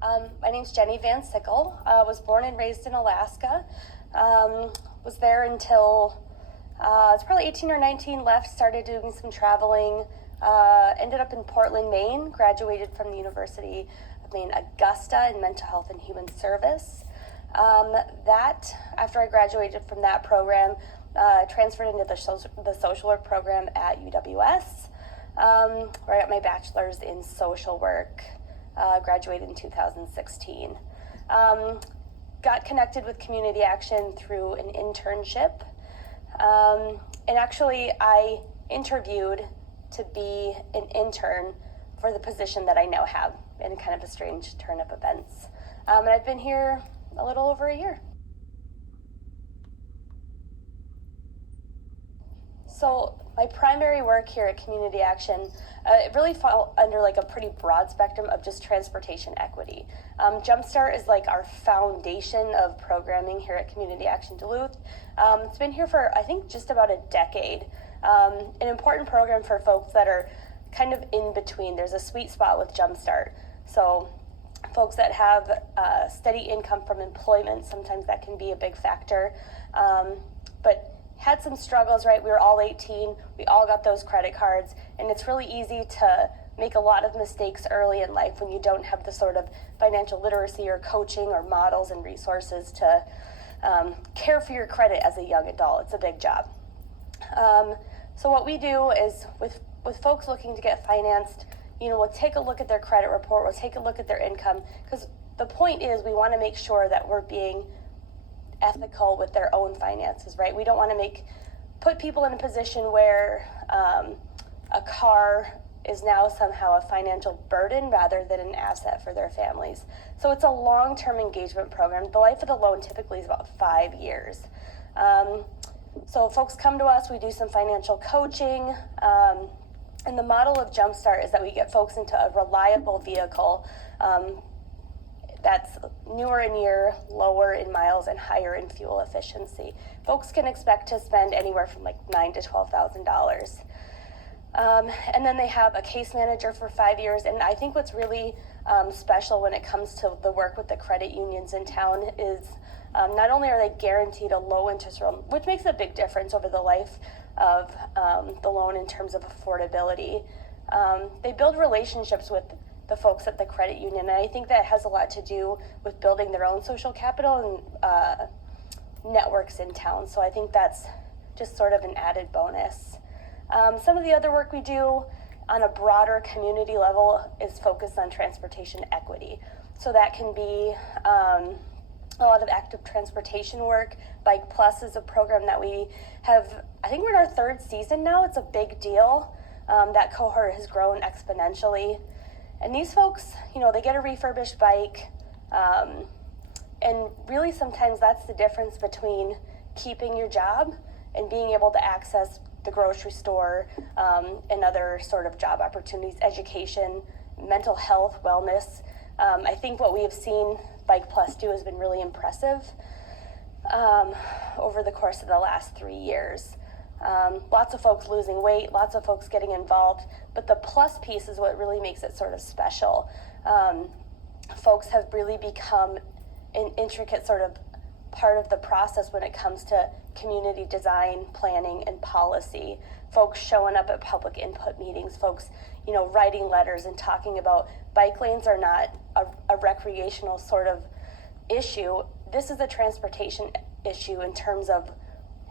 My name's Jenny Van Sickle. Was born and raised in Alaska. Was there until it's probably 18 or 19, left, started doing some traveling, ended up in Portland, Maine, graduated from the University of Maine, Augusta in mental health and human service. After I graduated from that program, transferred into the social work program at UWS, where I got my bachelor's in social work. Graduated in 2016. Got connected with Community Action through an internship. And actually, I interviewed to be an intern for the position that I now have, in kind of a strange turn of events. And I've been here a little over a year. So my primary work here at Community Action, it really fall under like a pretty broad spectrum of just transportation equity. Jumpstart is like our foundation of programming here at Community Action Duluth. It's been here for, I think, just about a decade. An important program for folks that are kind of in between. There's a sweet spot with Jumpstart. So folks that have steady income from employment, sometimes that can be a big factor. But had some struggles, right? We were all 18, we all got those credit cards, and it's really easy to make a lot of mistakes early in life when you don't have the sort of financial literacy or coaching or models and resources to care for your credit as a young adult. It's a big job. So what we do is with folks looking to get financed, we'll take a look at their credit report, we'll take a look at their income, because the point is we want to make sure that we're being ethical with their own finances, right? We don't want to put people in a position where a car is now somehow a financial burden rather than an asset for their families. So it's a long-term engagement program. The life of the loan typically is about 5 years. So folks come to us, we do some financial coaching, and the model of Jumpstart is that we get folks into a reliable vehicle that's newer in year, lower in miles, and higher in fuel efficiency. Folks can expect to spend anywhere from like $9,000 to $12,000. And then they have a case manager for 5 years. And I think what's really special when it comes to the work with the credit unions in town is not only are they guaranteed a low interest loan, which makes a big difference over the life of the loan in terms of affordability, they build relationships with the folks at the credit union. And I think that has a lot to do with building their own social capital and networks in town. So I think that's just sort of an added bonus. Some of the other work we do on a broader community level is focused on transportation equity. So that can be a lot of active transportation work. Bike Plus is a program that we have, I think we're in our third season now. It's a big deal. That cohort has grown exponentially. And these folks, they get a refurbished bike, and really sometimes that's the difference between keeping your job and being able to access the grocery store and other sort of job opportunities, education, mental health, wellness. I think what we have seen Bike Plus do has been really impressive over the course of the last 3 years. Lots of folks losing weight, lots of folks getting involved, but the plus piece is what really makes it sort of special. Folks have really become an intricate sort of part of the process when it comes to community design, planning, and policy. Folks showing up at public input meetings, folks, writing letters and talking about bike lanes are not a recreational sort of issue. This is a transportation issue in terms of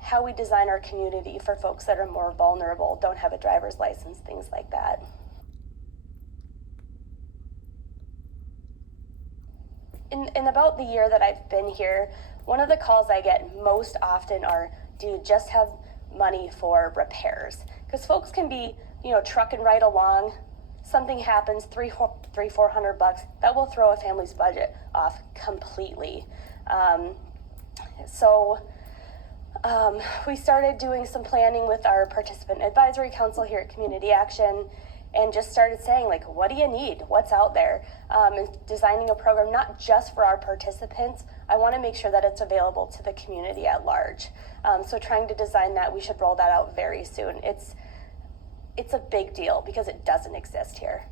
how we design our community for folks that are more vulnerable, don't have a driver's license, things like that. In about the year that I've been here, one of the calls I get most often are, do you just have money for repairs? Because folks can be, trucking right along, something happens, $300-400, that will throw a family's budget off completely. We started doing some planning with our participant advisory council here at Community Action and just started saying, what do you need? What's out there? And designing a program not just for our participants. I want to make sure that it's available to the community at large. So trying to design that, we should roll that out very soon. It's a big deal because it doesn't exist here.